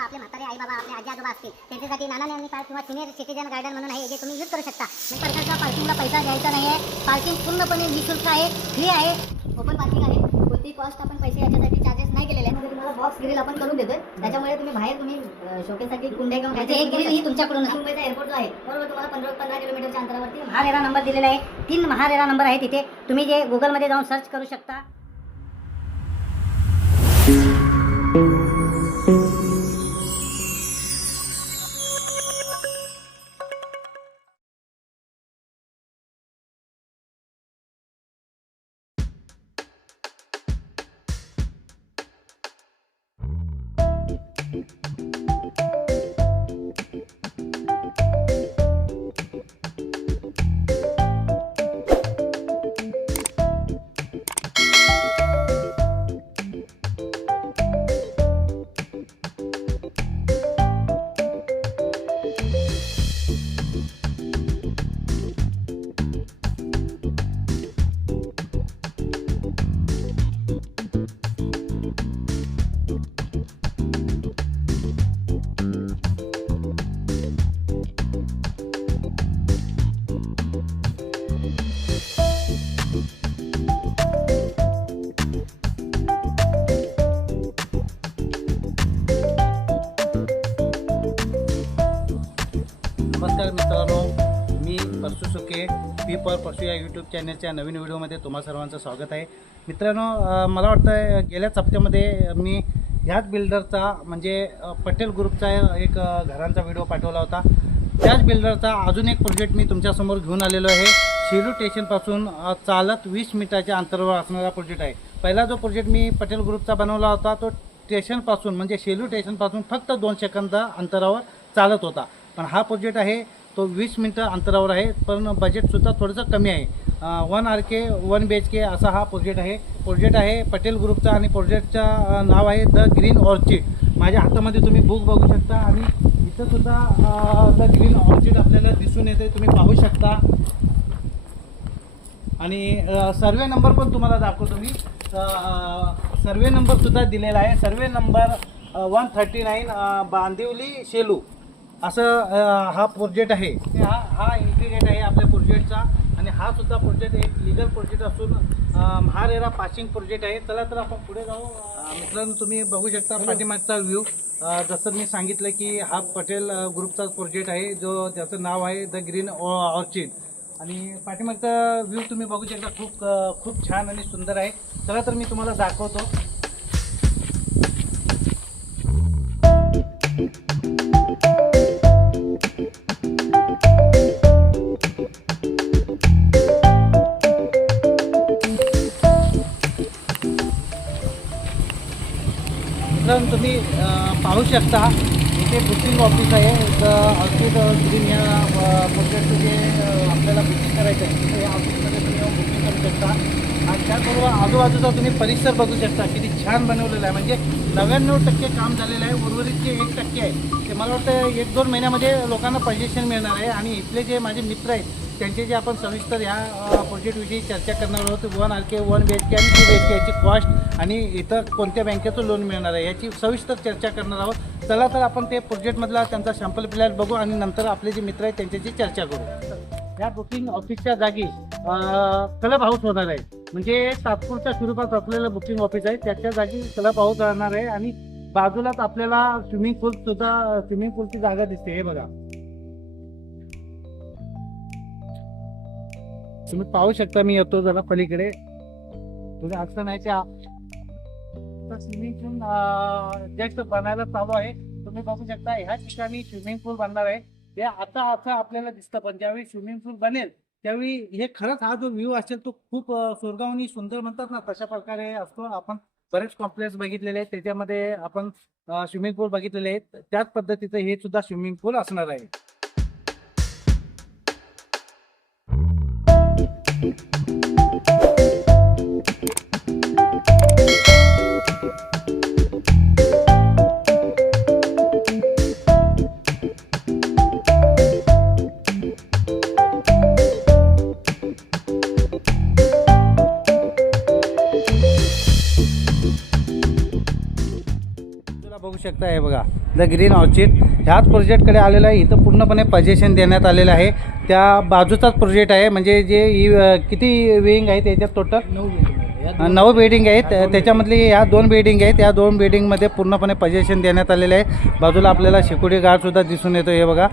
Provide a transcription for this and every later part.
बाबा आपले म्हातारे आई बाबा आपले आजी आजोबा असतील त्यांच्यासाठी नाना नानी पार्क किंवा सिनियर सिटीजन गार्डन म्हणून आहे जे तुम्ही यूज करू शकता. म्हणजे प्रकारचा पार्किंगला पैसा द्यायचा नाही आहे पार्किंग पूर्णपणे निशुल्क आहे फ्री आहे. ओपन पार्किंग आहे. कोणती कॉस्ट आपण पैसे याच्यासाठी चार्जेस नाही केलेले आहेत. म्हणजे तुम्हाला बॉक्स ग्रिल आपण करून देतोय. त्याच्यामुळे तुम्ही बाहेर तुम्ही शोकेसाठी कुंड्या घेऊन खायचे एक ग्रिल ही तुमच्याकडून मुंबईचा एअरपोर्ट जो आहे बरोबर तुम्हाला पंधरा पंधरा किलोमीटरच्या अंतरावरती महारेरा नंबर दिलेला आहे. तीन महारेरा नंबर आहे तिथे. तुम्ही जे गुगलमध्ये जाऊन सर्च करू शकता. नमस्कार मित्रांनो मी परशु सुके पी पर परशु या यूट्यूब चॅनलच्या नवीन व्हिडिओमध्ये तुम्हा सर्वांचं स्वागत आहे. मित्रांनो मला वाटतं गेल्याच हप्त्यामध्ये मी ह्याच बिल्डरचा म्हणजे पटेल ग्रुपचा एक घरांचा व्हिडिओ पाठवला होता. त्याच बिल्डरचा अजून एक प्रोजेक्ट मी तुमच्यासमोर घेऊन आलेलो आहे. शिरू स्टेशनपासून चालत वीस मिनिटाच्या अंतरावर असणारा प्रोजेक्ट आहे. पहिला जो प्रोजेक्ट मी पटेल ग्रुपचा बनवला होता तो स्टेशनपासून म्हणजे शेलू स्टेशनपासून फक्त दोन सेकंदा अंतरावर चालत होता. पण हा प्रोजेक्ट आहे तो वीस मिनटं अंतरावर आहे पण बजेटसुद्धा थोडंसं कमी आहे. One R K one B H K असा हा प्रोजेक्ट आहे. प्रोजेक्ट आहे पटेल ग्रुपचा आणि प्रोजेक्टचं नाव आहे द ग्रीन ऑर्चिड माझ्या हातामध्ये तुम्ही बुक बघू शकता आणि इथंसुद्धा द ग्रीन ऑर्चिड आपल्याला दिसून येते तुम्ही पाहू शकता. आणि सर्वे नंबर पण तुम्हाला दाखवतो मी. सर्वे नंबरसुद्धा दिलेला आहे. Survey number one thirty nine Bandivali Shelu. असं हा प्रोजेक्ट आहे. हा हा इंग्रेडियंट आहे आपल्या प्रोजेक्टचा आणि हा सुद्धा प्रोजेक्ट एक लिगल प्रोजेक्ट असून महारेरा पासिंग प्रोजेक्ट आहे. चला तर आपण पुढे जाऊ. मित्रांनो तुम्ही बघू शकता पाठीमागचा व्ह्यू जसं मी सांगितलं की हा पटेल ग्रुपचा प्रोजेक्ट आहे. जो त्याचं नाव आहे द ग्रीन ऑर्चिड आणि पाठीमागचा व्ह्यू तुम्ही बघू शकता. खूप खूप छान आणि सुंदर आहे. चला तर मी तुम्हाला दाखवतो. तुम्ही पाहू शकता. इथे बुकिंग ऑफिस आहे. द तुम्ही ग्रीन या प्रोजेक्ट जे आपल्याला बुकिंग करायचं आहे तिथे या ऑफिसमध्ये तुम्ही येऊन बुकिंग करू शकता. आणि त्याचबरोबर आजूबाजूचा तुम्ही परिसर बघू शकता. किती छान बनवलेला आहे. म्हणजे नव्याण्णव टक्के काम झालेलं आहे. उर्वरित जे एक टक्के आहे ते मला वाटतं एक दोन महिन्यामध्ये लोकांना पजेशन मिळणार आहे. आणि इथले जे माझे मित्र आहेत त्यांचे जे आपण सविस्तर ह्या प्रोजेक्टविषयी चर्चा करणार आहोत one R K one B H K आणि टू बी एच के याची कॉस्ट आणि इतर कोणत्या बँकेचं लोन मिळणार आहे याची सविस्तर चर्चा करणार आहोत. चला तर आपण ते प्रोजेक्टमधला त्यांचा सॅम्पल प्लॅन बघू आणि नंतर आपले जे मित्र आहेत त्यांच्याशी चर्चा करू. ह्या बुकिंग ऑफिसच्या जागी क्लब हाऊस होणार आहे. म्हणजे तात्पुरत्या स्वरूपात असलेलं बुकिंग ऑफिस आहे. त्याच्या जागी क्लब हाऊस राहणार आहे आणि बाजूलाच आपल्याला स्विमिंग पूल सुद्धा स्विमिंग पूलची जागा दिसते. हे बघा. तुम्ही पाहू शकता मी येतो जरा पलीकडे. तुझ्या असं नाही त्या स्विमिंग पूल जस्ट बनायला चालू आहे. तुम्ही बघू शकता ह्या ठिकाणी स्विमिंग पूल बनणार आहे. ते आता असं आपल्याला दिसतं पण ज्यावेळी स्विमिंग पूल बनेल त्यावेळी हे खरंच हा जो व्ह्यू असेल तो खूप स्वर्गावनी सुंदर म्हणतात ना तशा प्रकारे असतो. आपण बरेच कॉम्प्लेक्स बघितलेले आहेत. त्याच्यामध्ये आपण स्विमिंग पूल बघितलेले आहेत. त्याच पद्धतीचं हे सुद्धा स्विमिंग पूल असणार आहे. बघू शकता शकता हे बघा. द ग्रीन ऑर्चिड ह्याच प्रोजेक्टकडे आलेलं आहे. इथं पूर्णपणे पजेशन देण्यात आलेलं आहे. त्या बाजूचाच प्रोजेक्ट आहे. म्हणजे जे ही, किती विंग आहेत याच्यात टोटल नऊ बिल्डिंग आहे. आहेत. त्याच्यामधली ह्या दोन बिल्डिंग आहेत. या दोन बिल्डिंगमध्ये पूर्णपणे पजेशन देण्यात आलेलं आहे. बाजूला आपल्याला शिकुडी गार्डसुद्धा दिसून येतो हे बघा.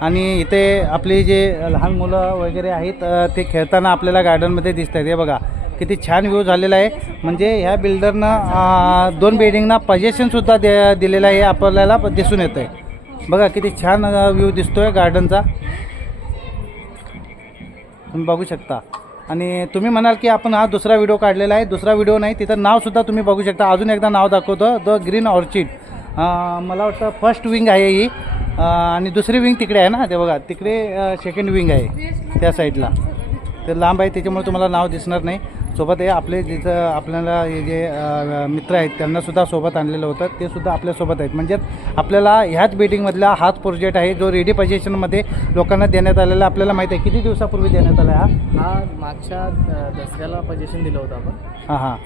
आणि इथे आपली जे लहान मुलं वगैरे आहेत ते खेळताना आपल्याला गार्डनमध्ये दिसत आहेत. हे बघा. किती छान व्ह्यू झालेला आहे. म्हणजे ह्या बिल्डरनं दोन बिल्डिंगना पजेशनसुद्धा दे दिलेलं आहे आपल्याला दिसून येतं आहे बघा किती छान व्ह्यू दिसतोय गार्डनचा तुम्ही बघू शकता. आणि तुम्ही म्हणाल की आपण हा दुसरा व्हिडिओ काढलेला आहे. दुसरा व्हिडिओ नाही तिथं नावसुद्धा तुम्ही बघू शकता. अजून एकदा नाव दाखवतो. The green orchid. मला वाटतं फर्स्ट विंग आहे ही. आणि दुसरी विंग तिकडे आहे ना? ते बघा तिकडे सेकंड विंग आहे. त्या साईडला ते लांब आहे त्याच्यामुळे तुम्हाला नाव दिसणार नाही. सोबत हे आपले जिथं आपल्याला हे जे मित्र आहेत त्यांनासुद्धा सोबत आणलेलं होतं. ते सुद्धा आपल्यासोबत आहेत. म्हणजे आपल्याला ह्याच बिल्डिंगमधला हाच प्रोजेक्ट आहे जो रेडी पोझिशनमध्ये लोकांना देण्यात आलेला. आपल्याला माहिती आहे किती दिवसापूर्वी देण्यात आला हा? हा मागच्या दसऱ्याला पोझिशन दिलं होतं आपण. हां हां.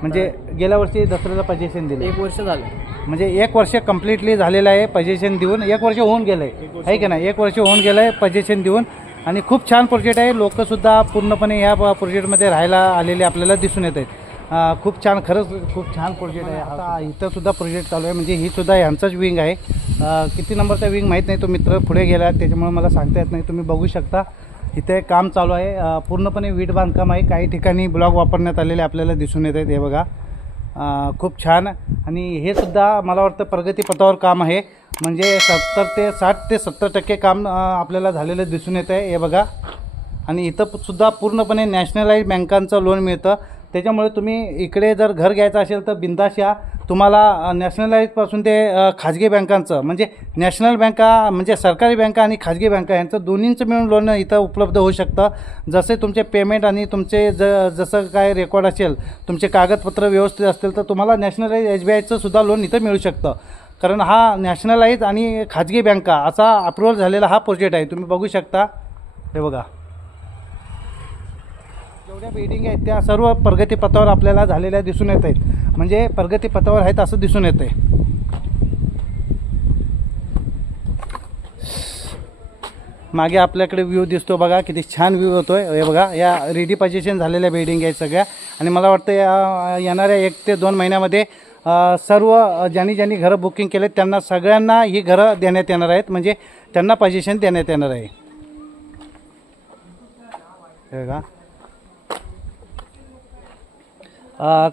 म्हणजे गेल्या वर्षी दसऱ्याला पजेशन दिलं. एक वर्ष झालं. म्हणजे एक वर्ष कम्प्लिटली झालेलं आहे पजेशन देऊन. एक वर्ष होऊन गेलं आहे आहे का नाही? एक वर्ष होऊन गेलं आहे पजेशन देऊन. आणि खूप छान प्रोजेक्ट आहे. लोकंसुद्धा पूर्णपणे या प्रोजेक्टमध्ये राहायला आलेले आपल्याला दिसून येत आहेत. खूप छान खरंच खूप छान प्रोजेक्ट आहे. आता इथंसुद्धा प्रोजेक्ट चालू आहे. म्हणजे ही सुद्धा यांचाच विंग आहे. किती नंबरचा विंग माहीत नाही. तो मित्र पुढे गेला. त्याच्यामुळे मला सांगता येत नाही. तुम्ही बघू शकता. इथे काम चालू आहे. पूर्णपणे वीट बांधकाम आहे. काही ठिकाणी ब्लॉक वापरण्यात आलेले आपल्याला दिसून येत आहेत. हे बघा. खूप छान. आणि हे सुद्धा मला वाटतं प्रगतीपथावर काम आहे. म्हणजे सत्तर ते साठ ते सत्तर टक्के काम आपल्याला झालेलं दिसून येतं आहे हे बघा. आणि इथं सुद्धा पूर्णपणे नॅशनलाइज बँकांचं लोन मिळतं. त्याच्यामुळे तुम्ही इकडे जर घर घ्यायचं असेल तर बिंदास या. तुम्हाला नॅशनलाईजपासून ते खाजगी बँकांचं म्हणजे नॅशनल बँका म्हणजे सरकारी बँका आणि खाजगी बँका यांचं दोन्हींचं मिळून लोन इथं उपलब्ध होऊ शकतं. जसे तुमचे पेमेंट आणि तुमचे ज जसं काय रेकॉर्ड असेल तुमचे कागदपत्र व्यवस्थित असतील तर तुम्हाला नॅशनलाइज एस बी आयचं सुद्धा लोन इथं मिळू शकतं. कारण हा नॅशनलाइज आणि खाजगी बँका असा अप्रुव्हल झालेला हा प्रोजेक्ट आहे. तुम्ही बघू शकता. हे बघा. जेवढ्या बिल्डिंग आहेत त्या सर्व प्रगतीपथावर आपल्याला झालेल्या दिसून येत आहेत. म्हणजे प्रगतीपथावर आहेत असं दिसून येतं आहे. मागे आपल्याकडे व्ह्यू दिसतो बघा किती छान व्ह्यू होतोय. हे बघा या रेडी पजेशन झालेल्या बिल्डिंग आहेत सगळ्या. आणि मला वाटतं या येणाऱ्या एक ते दोन महिन्यामध्ये सर्व ज्यांनी ज्यांनी घरं बुकिंग केलेत त्यांना सगळ्यांना ही घरं देण्यात येणार आहेत. म्हणजे त्यांना पजेशन देण्यात येणार आहे. हे बघा अ,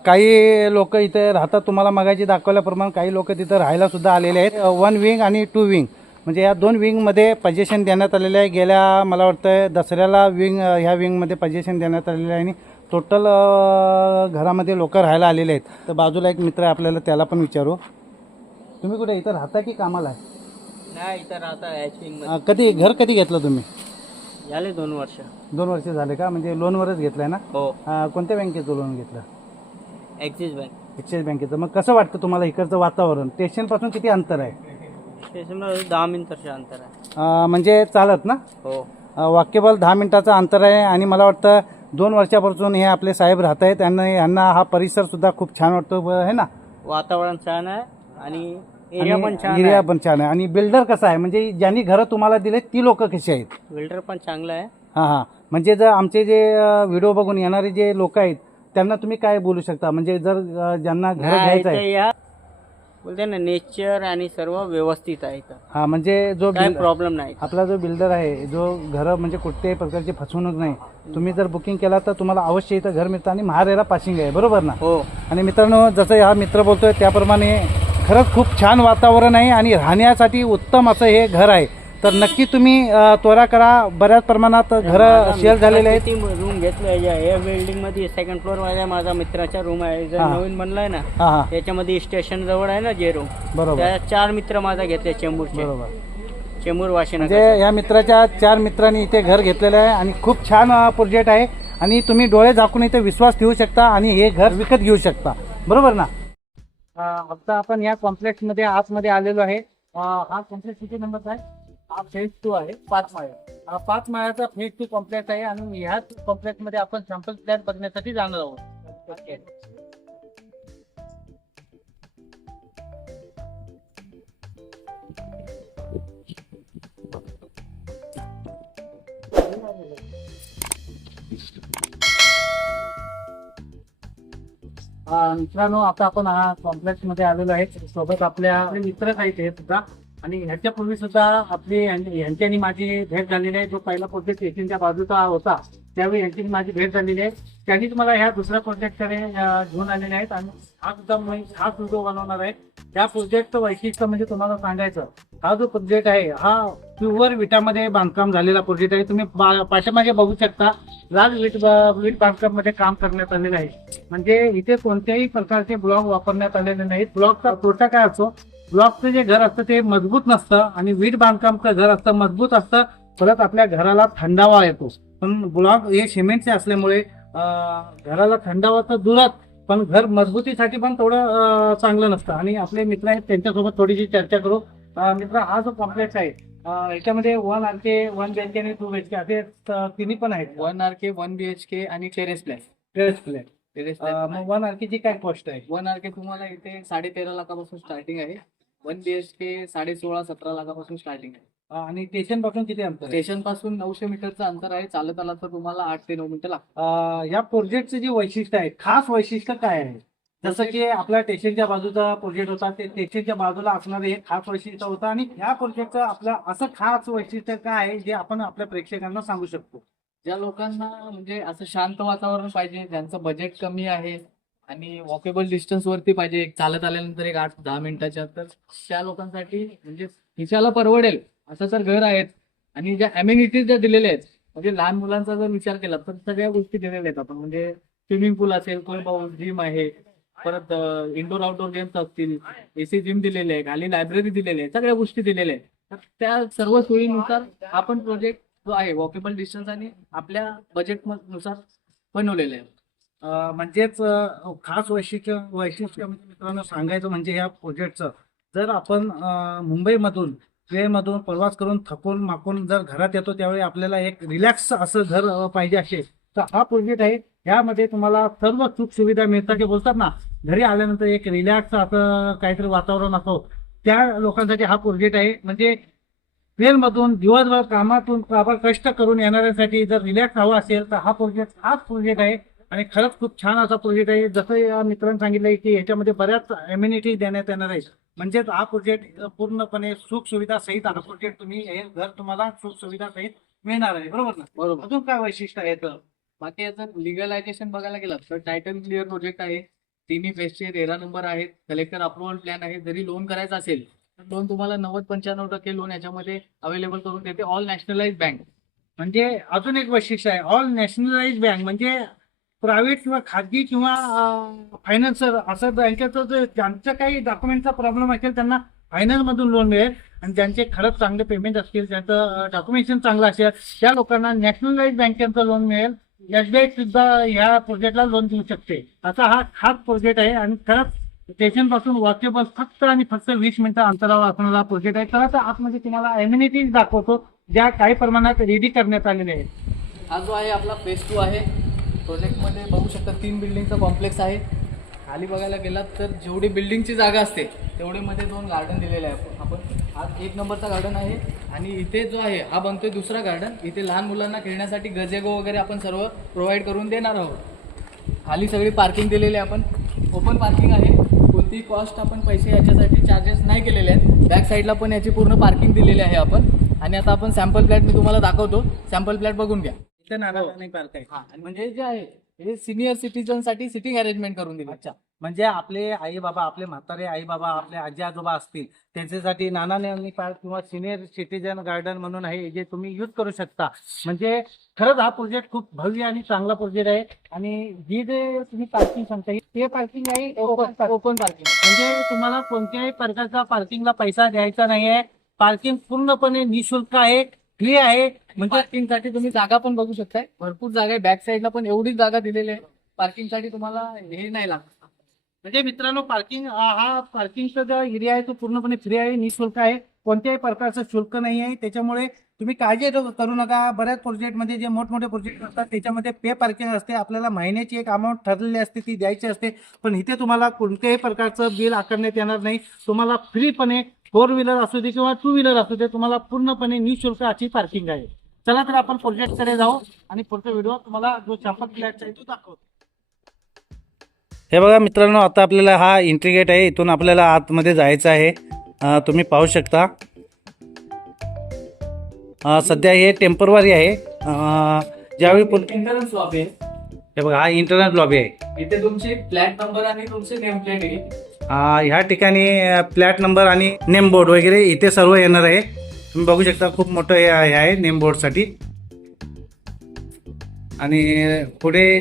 काही लोक इथे राहतात तुम्हाला मगाची दाखवल्याप्रमाणे काही लोक तिथं राहायला सुद्धा आलेले आहेत. वन विंग आणि टू विंग म्हणजे या दोन विंगमध्ये पजेशन देण्यात आलेले आहे. गेल्या मला वाटतं दसऱ्याला विंग ह्या विंगमध्ये पजेशन देण्यात आलेलं आहे. आणि टोटल घरामध्ये लोक राहायला आलेले आहेत. तर बाजूला एक मित्र आहे आपल्याला त्याला पण विचारू. तुम्ही कुठे इथं राहता की कामाला आहे? नाही इथं राहता कधी घर कधी घेतलं तुम्ही? झाले दोन वर्ष. दोन वर्ष झाले का? म्हणजे लोनवरच घेतलं आहे ना? हो. कोणत्या बँकेचं लोन घेतलं? ॲक्सिस बँक एक्सिस बँकेचं मग कसं वाटतं तुम्हाला इकडचं वातावरण? स्टेशनपासून किती अंतर आहे? स्टेशनला दहा मिनिटाचे अंतर आहे. अं, म्हणजे चालत ना? हो. अं, वाक्यबल दहा मिनिटाचं अंतर आहे आणि मला वाटतं दोन वर्षापासून हे आपले साहेब राहत आहेत. त्यांना यांना हा परिसरसुद्धा खूप छान वाटतो. ब- है ना? वातावरण छान आहे आणि एरिया पण छान एरिया आहे. पण छान आहे. आणि बिल्डर कसं आहे? म्हणजे ज्यांनी घरं तुम्हाला दिले ती लोक कशी आहेत? बिल्डर पण चांगला आहे. हां हां. म्हणजे जर आमचे जे व्हिडिओ बघून येणारे जे लोक आहेत त्यांना तुम्ही काय बोलू शकता? म्हणजे जर अं, ज्यांना घर घ्यायचं इथं आहे या. बोलते ना नेचर आणि सर्व व्यवस्थित आहे इथं. हा म्हणजे जो काय बिल- प्रॉब्लेम नाही. आपला जो बिल्डर आहे जो घरं म्हणजे कुठल्याही प्रकारची फसवणूक नाही. तुम्ही जर बुकिंग केला तर तुम्हाला अवश्य इथं घर मिळतं आणि महारेला पासिंग आहे बरोबर ना? हो. आणि मित्रांनो जसं हा मित्र बोलतोय त्याप्रमाणे खरंच खूप छान वातावरण आहे आणि राहण्यासाठी उत्तम असं हे घर आहे. तर नक्की तुम्ही अं, त्वरा करा. बऱ्याच प्रमाणात घरं शेअर झालेले आहेत. रूम घेतलाय या बिल्डिंगमध्ये सेकंड फ्लोरमध्ये माझा मित्राचा रूम आहे. जर. नवीन बनलाय ना हां त्याच्यामध्ये स्टेशन जवळ आहे ना जे रूम बरोबर. त्या चार मित्र माझा घेतले चेंबूरचे. बरोबर. चेंबूर वाशिना म्हणजे या मित्राच्या चार मित्रांनी इथे घर घेतलेलं आहे आणि खूप छान प्रोजेक्ट आहे. आणि तुम्ही डोळे झाकून इथे विश्वास ठेवू शकता आणि हे घर विकत घेऊ शकता. बरोबर ना? आता आपण या कॉम्प्लेक्समध्ये आतमध्ये आलेलो आहे. हा कॉम्प्लेक्स किती नंबरचा आहे? हा फेज टू आहे पाच माया हा पाच मायाचा फेज टू कॉम्प्लेक्स आहे आणि ह्याच कॉम्प्लेक्समध्ये आपण सॅम्पल प्लॅन बघण्यासाठी जाणार आहोत. मित्रांनो आता आपण हा कॉम्प्लेक्समध्ये आलेलो आहे. सोबत आपल्या मित्रच आहेत हे सुद्धा. आणि ह्याच्यापूर्वी सुद्धा आपली यांची आणि माझी भेट झालेली आहे. जो पहिला प्रोजेक्ट स्टेशनच्या बाजूचा होता त्यावेळी यांची माझी भेट झालेली आहे. त्यांनीच मला ह्या दुसऱ्या प्रोजेक्टकडे घेऊन आलेले आहेत आणि हा सुद्धा मी हा व्हिडिओ बनवणार आहे. त्या प्रोजेक्टचं वैशिष्ट्य म्हणजे तुम्हाला सांगायचं हा जो प्रोजेक्ट आहे हा प्युअर विटामध्ये बांधकाम झालेला प्रोजेक्ट आहे. तुम्ही बा- पाठीमागे बघू शकता लाल वीट वीट बांधकाममध्ये काम करण्यात आलेलं आहे. म्हणजे इथे कोणत्याही प्रकारचे ब्लॉक वापरण्यात आलेले नाहीत. ब्लॉकचा तोटा काय असतो ब्लॉकचं जे घर असतं ते मजबूत नसतं आणि वीट बांधकामचं घर असतं मजबूत असतं परत आपल्या घराला थंडावा येतो. पण ब्लॉक हे सिमेंटचे असल्यामुळे घराला थंडावा तर दुरात पण घर मजबूतीसाठी पण थोडं चांगलं नसतं. आणि आपले मित्र आहेत त्यांच्यासोबत थोडीशी चर्चा करू. मित्र हा जो कॉम्प्लेक्स आहे याच्यामध्ये one R K one B H K आणि टू बी एच के असे तिन्ही पण आहेत. One R K one B H K आणि terrace plan. Terrace flat terrace मग वन आर केची काय कॉस्ट आहे? वन आर के तुम्हाला इथे साडे तेरा लाखापासून स्टार्टिंग आहे. वन बी एच के साडे सोळा सतरा लाखापासून स्टार्टिंग आहे. आणि स्टेशनपासून किती अंतर आहे? स्टेशनपासून नऊशे मीटरचं अंतर आहे. चालत आला तर तुम्हाला आठ ते नऊ मिनिटं लागतात. अं, या प्रोजेक्टचं जे वैशिष्ट्य आहे खास वैशिष्ट्य काय आहे? जसं की आपल्या स्टेशनच्या बाजूचा प्रोजेक्ट होता ते स्टेशनच्या बाजूला असणारे हे खास वैशिष्ट्य होतं. आणि या प्रोजेक्टचं आपलं असं खास वैशिष्ट्य काय आहे जे आपण आपल्या प्रेक्षकांना सांगू शकतो? ज्या लोकांना म्हणजे असं शांत वातावरण पाहिजे ज्यांचं बजेट कमी आहे आणि वॉकेबल डिस्टन्स वरती पाहिजे. एक चालत आल्यानंतर एक आठ दहा मिनिटाच्या तर त्या लोकांसाठी म्हणजे हिशाला परवडेल. असं तर घर आहेत. आणि ज्या अम्युनिटीज ज्या दिलेल्या आहेत म्हणजे लहान मुलांचा जर विचार केला तर सगळ्या गोष्टी दिलेल्या आहेत आपण म्हणजे स्विमिंग पूल असेल कोल जिम आहे परत इंडोर आउटडोर गेम्स असतील एसी जिम दिलेले आहे खाली लायब्ररी दिलेली आहे सगळ्या गोष्टी दिलेल्या आहेत. तर त्या सर्व सोयीनुसार आपण प्रोजेक्ट जो आहे वॉकेबल डिस्टन्स आणि आपल्या बजेटनुसार बनवलेला आहे. म्हणजेच खास वैशिष्ट्य वैशिष्ट्य म्हणजे मित्रांनो सांगायचं म्हणजे या प्रोजेक्टचं. जर आपण मुंबईमधून ट्रेनमधून प्रवास करून थकून माकून जर घरात येतो त्यावेळी आपल्याला एक रिलॅक्स असं घर पाहिजे असेल तर हा प्रोजेक्ट आहे. यामध्ये तुम्हाला सर्व सुख सुविधा मिळतात. जे बोलतात ना घरी आल्यानंतर एक रिलॅक्स असं काहीतरी वातावरण असो त्या लोकांसाठी हा प्रोजेक्ट आहे. म्हणजे ट्रेनमधून दिवसभर कामातून कष्ट करून येणाऱ्यांसाठी जर रिलॅक्स हवा असेल तर हा प्रोजेक्ट हाच प्रोजेक्ट आहे. आणि खरंच खूप छान असा प्रोजेक्ट आहे. जसं या मित्रांनी सांगितलंय की ह्याच्यामध्ये बऱ्याच अम्युनिटी देण्यात येणार आहेत. म्हणजेच हा प्रोजेक्ट पूर्णपणे सुख सुविधा सहित हा प्रोजेक्ट तुम्ही हे घर तुम्हाला सुख सुविधा सहित मिळणार आहे. बरोबर ना? बरोबर. अजून काय वैशिष्ट्य आहे तर? बाकी याचं लिगलायझेशन बघायला गेलं तर टायटन क्लिअर प्रोजेक्ट आहे. तिन्ही फेसचे तेरा नंबर आहेत. कलेक्टर अप्रुव्हल प्लॅन आहे. जरी लोन करायचं असेल तर लोन तुम्हाला नव्वद पंच्याण्णव टक्के लोन याच्यामध्ये अवेलेबल करून देते. ऑल नॅशनलाइज बँक म्हणजे अजून एक वैशिष्ट्य आहे. ऑल नॅशनलाइज बँक म्हणजे प्रायव्हेट किंवा खाजगी किंवा फायनान्सर असं बँकेचं जे ज्यांचं काही डॉक्युमेंटचा प्रॉब्लेम असेल त्यांना फायनान्समधून लोन मिळेल. आणि ज्यांचे खरंच चांगले पेमेंट असतील त्यांचं डॉक्युमेंटेशन चांगलं असेल त्या लोकांना नॅशनलाइज बँकेचं लोन मिळेल. एसबीआय सुद्धा ह्या प्रोजेक्टला लोन देऊ शकते. असा हा खास प्रोजेक्ट आहे आणि खरंच स्टेशनपासून वॉकेबल फक्त आणि फक्त वीस मिनिटं अंतरावर असणारा प्रोजेक्ट आहे. तर आतमध्ये तुम्हाला एम्युनिटीज दाखवतो ज्या काही प्रमाणात रेडी करण्यात आलेल्या आहेत. हा जो आहे आपला फेस टू आहे. प्रोजेक्टमध्ये बघू शकता तीन बिल्डिंगचा कॉम्प्लेक्स आहे. खाली बघायला गेलात तर जेवढी बिल्डिंगची जागा असते तेवढे मध्ये दोन गार्डन दिलेले आहे. आपण हा एक नंबरचा गार्डन आहे आणि इथे जो आहे हा बनतोय दुसरा गार्डन इथे लहान मुलांना खेळण्यासाठी गजेगो वगैरे आपण सर्व प्रोव्हाइड करून देणार आहोत. खाली सगळी पार्किंग दिलेली आहे आपण. ओपन पार्किंग आहे. कोणतीही कॉस्ट आपण पैसे याच्यासाठी चार्जेस नाही केलेले आहेत. बॅक साईडला पण याची पूर्ण पार्किंग दिलेली आहे आपण. आणि आता आपण सॅम्पल फ्लॅट मी तुम्हाला दाखवतो. सॅम्पल फ्लॅट बघून घ्या. नाना नाही पार्क आहे आणि म्हणजे जे आहे हे सिनियर सिटीजनसाठी सिटिंग अरेंजमेंट करून दिली. अच्छा. म्हणजे आपले आई बाबा आपले म्हातारे आई बाबा आपले आजी आजोबा असतील त्यांच्यासाठी नाना नेहमी पार्क किंवा सिनियर सिटीजन गार्डन म्हणून आहे जे तुम्ही यूज करू शकता. म्हणजे खरंच हा प्रोजेक्ट खूप भव्य आणि चांगला प्रोजेक्ट आहे. आणि जी जे तुम्ही पार्किंग सांगता ते पार्किंग आहे ओपन ओपन पार्किंग म्हणजे तुम्हाला कोणत्याही प्रकारचा पार्किंगला पैसा द्यायचा नाही आहे पार्किंग पूर्णपणे निशुल्क आहे फ्री आहे. म्हणजे पार्किंगसाठी तुम्ही जागा पण बघू शकताय. भरपूर जागा आहे. बॅक साईडला पण एवढीच जागा दिलेली आहे. पार्किंगसाठी तुम्हाला हे नाही लागत. म्हणजे मित्रांनो पार्किंग हा पार्किंगचा जो एरिया आहे तो पूर्णपणे फ्री आहे निशुल्क आहे. कोणत्याही प्रकारचं शुल्क नाही आहे. त्याच्यामुळे तुम्ही काळजी करू नका. बऱ्याच प्रोजेक्टमध्ये जे मोठमोठे प्रोजेक्ट असतात त्याच्यामध्ये पे पार्किंग असते. आपल्याला महिन्याची एक अमाऊंट ठरलेली असते ती द्यायची असते. पण इथे तुम्हाला कोणत्याही प्रकारचं बिल आकारण्यात येणार नाही. तुम्हाला फ्रीपणे फोर व्हीलर असू दे किंवा टू व्हीलर असू दे तुम्हाला पूर्णपणे निशुल्क अशी पार्किंग आहे. चला तर आपण प्रोजेक्टकडे जाऊ आणि पुढचा व्हिडिओ तुम्हाला जो चापक फ्लॅटचा आहे तो दाखवतो. हे बघा मित्रांनो आता आपल्याला हा एंट्री गेट आहे. इथून आपल्याला आतमध्ये जायचं आहे. तुम्ही पाहू शकता. सध्या हे टेम्परवारी आहे. ज्यावेळी इंटरनेट शॉप आहे. हे बघा हा इंटरनेट लॉबी आहे. इथे तुमची फ्लॅट नंबर आणि तुमचे नेम प्लेट आहे. ह्या ठिकाणी फ्लॅट नंबर आणि नेम बोर्ड वगैरे इथे सर्व येणार आहे. तुम्ही बघू शकता खूप मोठं हे आहे नेम बोर्डसाठी. आणि पुढे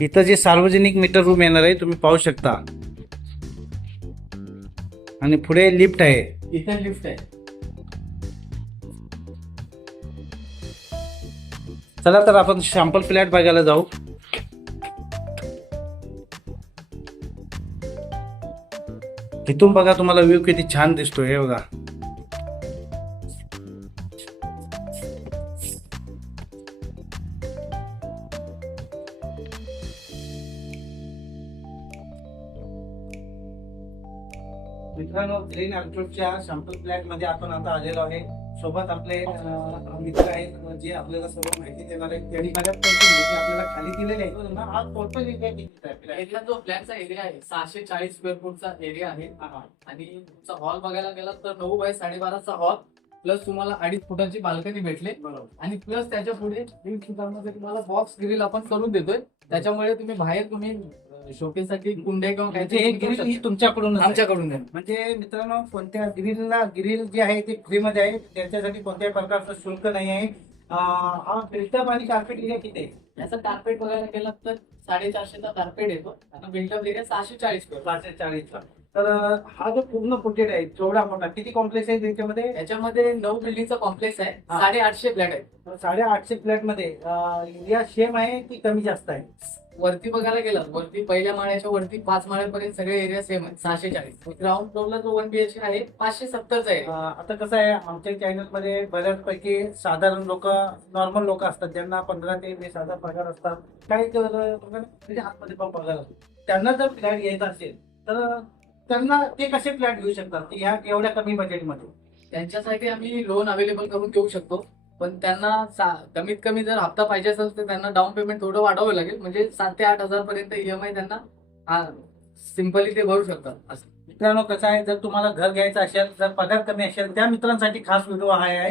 इथे जे सार्वजनिक मीटर रूम येणार आहे तुम्ही पाहू शकता. आणि पुढे लिफ्ट आहे. इथे लिफ्ट आहे. चला तर आपण शॅम्पल फ्लॅट बघायला जाऊ. इथून बघा तुम्हाला व्ह्यू किती छान दिसतोय हे बघा. मित्रांनो ग्रीन अल्ट्रोच्या सॅम्पल फ्लॅटमध्ये आपण आता आलेलो आहे. सोबत आपले अं, मित्र आहेत जे आपल्याला सर्व माहिती देणार आहेत त्यांनी माझ्या आपल्याला खाली दिलेले आहे ना हा टोटल एरिया किती आहे. जो फ्लॅटचा एरिया आहे सहाशे चाळीस स्क्वेअर फूटचा एरिया आहे. आणि तुमचा हॉल बघायला गेला तर नऊ बाय साडेबाराचा हॉल प्लस तुम्हाला अडीच फुटाची बाल्कनी भेटले. आणि प्लस त्याच्या पुढे तुम्हाला बॉक्स ग्रिल आपण करून देतोय. त्याच्यामुळे तुम्ही बाहेर तुम्ही शोकेसाठी कुंड्या किंवा म्हणजे हे ग्रिल ही. तुमच्याकडून आमच्याकडून आहे. म्हणजे मित्रांनो कोणत्या ग्रिलला ग्रिल जे आहे ते फ्रीमध्ये आहे त्याच्यासाठी कोणत्याही प्रकारचं शुल्क नाही आहे. अं, हा फिल्टर आणि कार्पेट एरिया किती आहे? याचा कार्पेट बघायला गेला तर साडेचारशेचा कार्पेट येतो आणि बिल्डअप एरिया सहाशे चाळीस पाचशे चाळीसचा तर अं, हा जो पूर्ण प्रोजेक्ट आहे जेवढा मोठा किती कॉम्प्लेक्स आहे त्याच्यामध्ये? याच्यामध्ये नऊ बिल्डिंगचा कॉम्प्लेक्स आहे. हा. साडेआठशे फ्लॅट आहे. साडेआठशे फ्लॅटमध्ये एरिया सेम आहे की कमी जास्त आहे? वरती बघायला गेला वरती पहिल्या माळ्याच्या वरती पाच माळ्यापर्यंत सगळे एरिया सेम आहे सहाशे चाळीस. ग्राउंड फ्लोअरला जो वन बीएचके आहे पाचशे सत्तरचा आहे. आता कसं आहे आमच्या चॅनलमध्ये बऱ्याचपैकी साधारण लोक नॉर्मल लोक असतात ज्यांना पंधरा ते वीस हजार पगार असतात. काही म्हणजे आतमध्ये पण पगार असतो. त्यांना जर फ्लॅट घ्यायचा असेल तर त्यांना ते कसे फ्लॅट घेऊ शकतात? की ह्या एवढ्या कमी बजेटमध्ये त्यांच्यासाठी आम्ही लोन अवेलेबल करून देऊ शकतो. पण त्यांना सा- कमीत कमी जर हप्ता पाहिजे असेल तर त्यांना डाऊन पेमेंट थोडं वाढावं लागेल. म्हणजे सात ते आठ हजार पर्यंत ईएमआय त्यांना सिम्पली ते भरू शकतात असं. मित्रांनो कसं आहे जर तुम्हाला घर घ्यायचं असेल जर पगार कमी असेल त्या मित्रांसाठी खास व्हिडिओ हा आहे.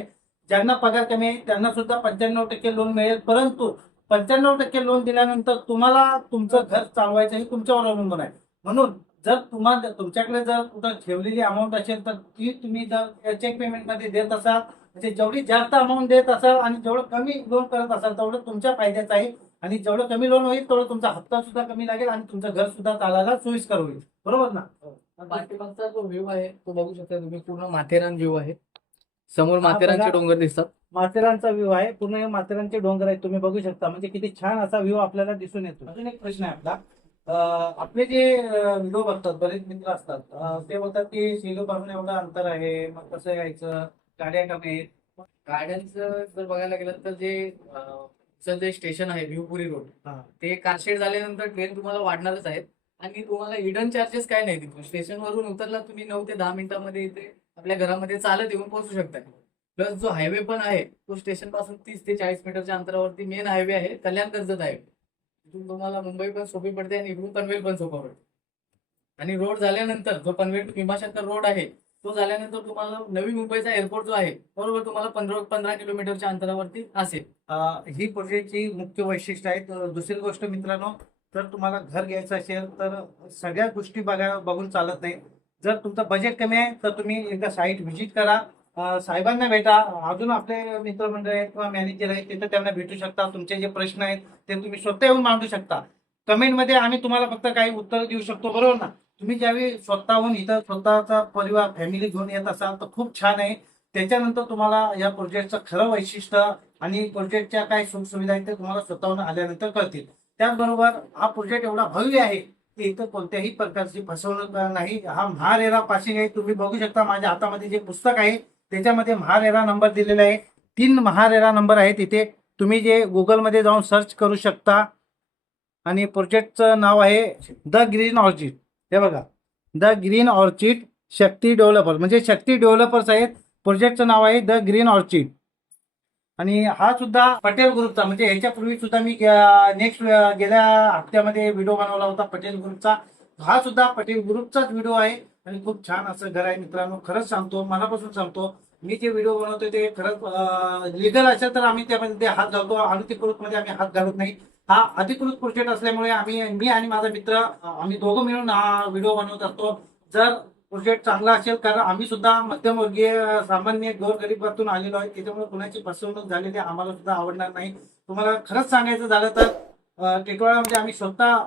ज्यांना पगार कमी आहे त्यांना सुद्धा पंच्याण्णव टक्के लोन मिळेल. परंतु पंच्याण्णव टक्के लोन दिल्यानंतर तुम्हाला तुमचं घर चालवायचं हे तुमच्यावर अवलंबून आहे. म्हणून जर तुम्हाला तुमच्याकडे जर कुठं ठेवलेली अमाऊंट असेल तर ती तुम्ही जर चेक पेमेंटमध्ये देत असाल म्हणजे जेवढी जास्त अमाऊंट देत असाल आणि जेवढं कमी लोन करत असाल तेवढं तुमच्या फायद्याचं आहे. आणि जेवढं कमी लोन होईल तेवढं तुमचा हप्ता सुद्धा कमी लागेल आणि तुमचं घर सुद्धा चालायला सोयीस्कर होईल. बरोबर ना? पाठीमागचा जो व्ह्यू आहे तो बघू शकता तुम्ही पूर्ण माथेरान व्ह्यू आहे. समोर माथेरानचे. डोंगर दिसतात. माथेरानचा व्ह्यू आहे पूर्ण हे माथेरानचे डोंगर आहेत तुम्ही बघू शकता. म्हणजे किती छान असा व्ह्यू आपल्याला दिसून येतो. अजून एक प्रश्न आहे आपला. आपले जे व्हिडिओ बघतात बरेच मित्र असतात ते बोलतात की शेलो पासून एवढं अंतर आहे मग कसं यायचं? गाड्या कमी आहेत. गाड्यांचं जर बघायला गेलं तर जे अं, जे स्टेशन आहे व्ह्यूपुरी रोड हा. ते कारशेड झाल्यानंतर ट्रेन तुम्हाला वाढणारच आहेत. आणि तुम्हाला हिडन चार्जेस काय नाही तिथून. स्टेशन वरून उतरला तुम्ही नऊ ते दहा मिनिटांमध्ये इथे आपल्या घरामध्ये चालत येऊन पोहोचू शकता. प्लस जो हायवे पण आहे तो स्टेशनपासून तीस ते चाळीस मीटरच्या अंतरावरती मेन हायवे आहे कल्याण कर्जत हायवे. तिथून तुम्हाला मुंबई पण सोपी पडते आणि इकडून पनवेल पण सोपं पडते. आणि रोड झाल्यानंतर जो पनवेल भीमाशंकर रोड आहे तो झाल्यानंतर तुम्हाला नवी मुंबईचा एअरपोर्ट जो आहे बरोबर तुम्हाला पंधरा पंधरा किलोमीटरच्या अंतरावरती असेल. ही प्रोजेक्टची मुख्य वैशिष्ट्य आहेत. दुसरी गोष्ट मित्रांनो जर तुम्हाला घर घ्यायचं असेल तर सगळ्या गोष्टी बघा बघून चालत नाही. जर तुमचं बजेट कमी आहे तर तुम्ही एकदा साईट व्हिजिट करा. साहेबांना भेटा. अजून आपले मित्रमंडळ आहेत किंवा मॅनेजर आहेत तिथे त्यांना भेटू शकता. तुमचे जे प्रश्न आहेत ते तुम्ही स्वतः येऊन मांडू शकता. कमेंटमध्ये आम्ही तुम्हाला फक्त काही उत्तर देऊ शकतो बरोबर ना? तुम्ही ज्यावेळी स्वतःहून इथं स्वतःचा परिवार फॅमिली घेऊन येत असाल तर खूप छान आहे. त्याच्यानंतर तुम्हाला या प्रोजेक्टचं खरं वैशिष्ट्य आणि प्रोजेक्टच्या काय सुखसुविधा आहेत ते तुम्हाला स्वतःहून आल्यानंतर कळतील. त्याचबरोबर हा प्रोजेक्ट एवढा भव्य आहे की इथं कोणत्याही प्रकारची फसवणूक नाही. हा महारेरा पासिंग आहे. तुम्ही बघू शकता माझ्या हातामध्ये जे पुस्तक आहे त्याच्यामध्ये महारेरा नंबर दिलेला आहे. तीन महारेरा नंबर आहेत इथे. तुम्ही जे गुगलमध्ये जाऊन सर्च करू शकता. आणि प्रोजेक्टचं नाव आहे द ग्रीन ऑर्चिड. हे बघा. The green orchid Shakti developer. म्हणजे शक्ती डेव्हलपर्स आहेत प्रोजेक्टचं नाव आहे द ग्रीन ऑर्चिड. आणि हा सुद्धा पटेल ग्रुपचा म्हणजे ह्याच्यापूर्वी सुद्धा मी नेक्स्ट गेल्या हप्त्यामध्ये व्हिडिओ बनवला होता पटेल ग्रुपचा. हा सुद्धा पटेल ग्रुपचाच व्हिडिओ आहे. आणि खूप छान असं घर आहे मित्रांनो. खरंच सांगतो मनापासून सांगतो मी जे व्हिडिओ बनवतोय ते खरंच लिगल असेल तर आम्ही त्यामध्ये ते हात घालतो. अनुधिकृत ग्रुपमध्ये आम्ही हात घालत नाही. हा अधिकृत प्रोजेक्ट असल्यामुळे आम्ही मी आणि माझा मित्र आम्ही दोघं मिळून हा व्हिडिओ बनवत असतो. जर प्रोजेक्ट चांगला असेल कारण आम्ही सुद्धा मध्यमवर्गीय सामान्य गोरगरीबातून आलेलो आहे त्याच्यामुळे कुणाची फसवणूक झालेली आम्हाला सुद्धा आवडणार नाही. तुम्हाला खरंच सांगायचं झालं तर टेटवाळामध्ये आम्ही स्वतः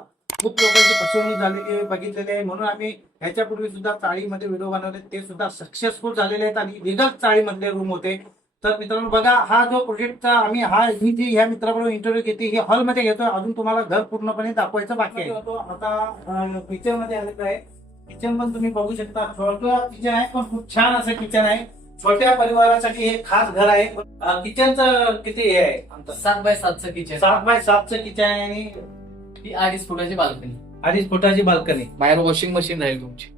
खूप लोकांची फसवणूक झालेली आहे बघितलेली आहे. म्हणून आम्ही ह्याच्यापूर्वी सुद्धा चाळीमध्ये व्हिडिओ बनवले ते सुद्धा सक्सेसफुल झालेले आहेत आणि लिगल चाळीमधले रूम होते. तर मित्रांनो बघा हा जो प्रोजेक्टचा आम्ही हा मी जी ह्या मित्राबरोबर इंटरव्ह्यू घेते ही हॉलमध्ये घेतोय. अजून तुम्हाला घर पूर्णपणे दाखवायचं बाकी आहे. तो आता किचनमध्ये आलेलो आहे. किचन पण तुम्ही बघू शकता. छोटं किचन आहे पण खूप छान असं किचन आहे. छोट्या परिवारासाठी हे खास घर आहे. किचनचं किती हे आहे? सात बाय सातचं किचन सात बाय सातचं किचन आहे आणि ही अडीच फुटाची बाल्कनी अडीच फुटाची बाल्कनी बाहेर वॉशिंग मशीन राहील तुमची.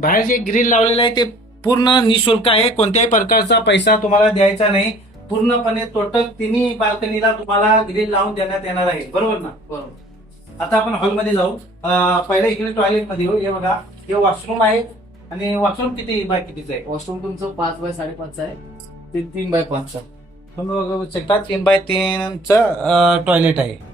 बाहेर जे ग्रिल लावलेलं आहे ते पूर्ण निशुल्क आहे. कोणत्याही प्रकारचा पैसा तुम्हाला द्यायचा नाही. पूर्णपणे टोटल तिन्ही बाल्कनीला तुम्हाला ग्रिल लावून देण्यात येणार आहे. बरोबर ना? बरोबर. आता आपण हॉलमध्ये जाऊ. अं, पहिलं इकडे टॉयलेटमध्ये येऊ. हे बघा. हे वॉशरूम आहे आणि वॉशरूम किती बाय कितीचं आहे? वॉशरूम तुमचं पाच बाय साडेपाचचं आहे. ते तीन बाय पाचचं. तुम्ही बघू शकता तीन बाय तीनचं टॉयलेट आहे.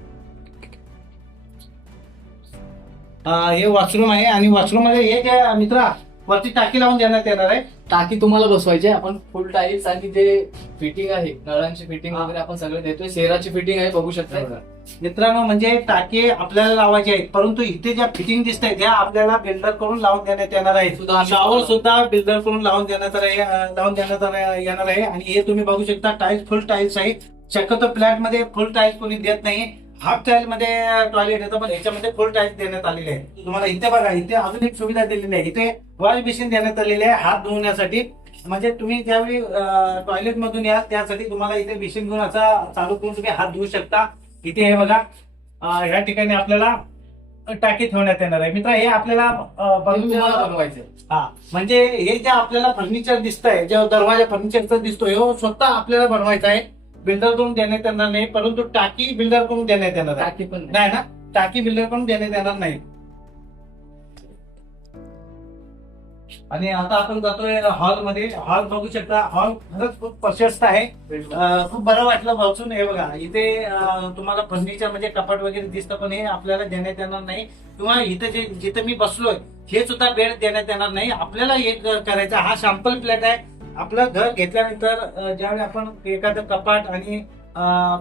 हे वॉशरूम आहे आणि वॉशरूममध्ये हे मित्रा. वरती टाकी लावून देण्यात येणार आहे. टाकी तुम्हाला बसवायची आहे. आपण फुल टाईल्स आणि जे फिटिंग आहे नळांची फिटिंग वगैरे आपण सगळं देतोय. सेराची फिटिंग आहे बघू शकता मित्रांनो म्हणजे टाके आपल्याला लावायचे आहेत. परंतु इथे ज्या फिटिंग दिसत आहेत त्या आपल्याला बिल्डरकडून लावून देण्यात येणार आहेत. सुद्धा आम्ही- शॉवर सुद्धा बिल्डरकडून लावून देण्यात आहे- अं, लावून देण्यात आहे- येणार आहे. आणि हे तुम्ही बघू शकता टाईल्स फुल टाईल्स आहे शक्यतो फ्लॅटमध्ये फुल टाईल्स कोणी देत नाही. हाफ टाईल मध्ये टॉयलेट येतं पण याच्यामध्ये फुल टाईल्स देण्यात आलेले आहे तुम्हाला इथे बघा इथे अजून एक सुविधा दिलेली आहे इथे वॉश बेसिन देण्यात आलेले आहे हात धुवण्यासाठी. म्हणजे तुम्ही ज्यावेळी टॉयलेट मधून याल त्यासाठी तुम्हाला इथे बेसिन घेऊन असा चालू करून तुम्ही हात धुवू शकता. इथे हे बघा ह्या ठिकाणी आपल्याला टाकी ठेवण्यात येणार आहे. मित्र हे आपल्याला हे बनवायचं हा म्हणजे हे जे आपल्याला फर्निचर दिसतंय जे दरवाजा फर्निचरचा दिसतोय हो स्वतः आपल्याला बनवायचा आहे. बिल्डरकडून देण्यात येणार नाही परंतु टाकी बिल्डरकडून देण्यात येणार टाकी पण नाही. नाही ना? टाकी बिल्डरकडून देण्यात येणार नाही. आणि आता आपण जातोय हॉलमध्ये हॉल बघू शकता. हॉल खरंच खूप प्रशस्त आहे. अं, खूप बरं वाटलं बसून हे बघा इथे अं, तुम्हाला फर्निचर म्हणजे कपाट वगैरे दिसतं पण हे आपल्याला देण्यात येणार नाही. किंवा इथे जे जिथे मी बसलोय हे सुद्धा बेड देण्यात येणार नाही. आपल्याला एक करायचं हा सॅम्पल प्लॅट आहे. आपलं घर घेतल्यानंतर ज्यावेळी आपण एखादं कपाट आणि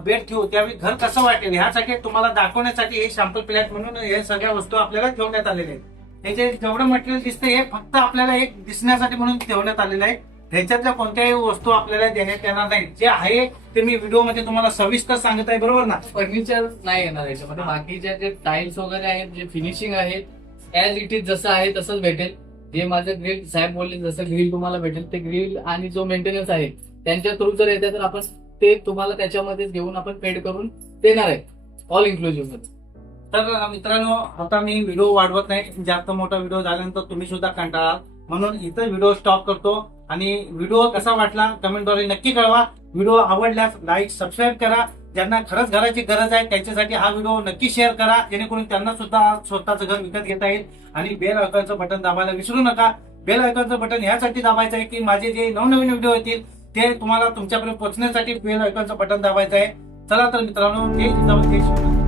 बेड ठेवू त्यावेळी घर कसं वाटेल? ह्यासाठी तुम्हाला दाखवण्यासाठी हे सॅम्पल प्लॅट म्हणून हे सगळ्या वस्तू आपल्याला ठेवण्यात आलेल्या आहेत. हे जे जेवढं मटेरियल दिसतंय हे फक्त आपल्याला एक दिसण्यासाठी म्हणून ठेवण्यात आलेलं आहे. ह्याच्यातल्या कोणत्याही वस्तू आपल्याला देण्यात येणार नाही. जे आहे ते मी व्हिडिओमध्ये तुम्हाला सविस्तर सांगत आहे बरोबर ना? फर्निचर नाही येणार याच्यामध्ये. बाकीच्या जे टाईल्स वगैरे आहेत जे फिनिशिंग आहेत ऍज इट इज जसं आहे तसंच भेटेल. जे माझं ग्रिल साहेब बोलले जसं ग्रिल तुम्हाला भेटेल ते ग्रिल आणि जो मेंटेनन्स आहे त्यांच्या थ्रू जर येते तर आपण ते तुम्हाला त्याच्यामध्येच घेऊन आपण पेड करून देणार आहे ऑल इन्क्लुझिव्हमध्ये. तर मित्रांनो आता मी व्हिडिओ वाढवत नाही. जास्त मोठा व्हिडिओ झाल्यानंतर तुम्ही सुद्धा कंटाळा म्हणून इथं व्हिडिओ स्टॉप करतो. आणि व्हिडिओ कसा वाटला कमेंटद्वारे नक्की कळवा. व्हिडिओ आवडल्यास लाईक सबस्क्राईब करा. ज्यांना खरंच घराची गरज आहे त्यांच्यासाठी हा व्हिडिओ नक्की शेअर करा. जेणेकरून त्यांना सुद्धा स्वतःचं घर विकत घेता येईल. आणि बेल आयकॉनचं बटन दाबायला विसरू नका. बेल आयकॉनचं बटन ह्यासाठी दाबायचं आहे की माझे जे नवनवीन व्हिडिओ येतील ते तुम्हाला तुमच्यापर्यंत पोहोचण्यासाठी बेल आयकॉनचं बटन दाबायचं आहे. चला तर मित्रांनो जय जिजाऊ जय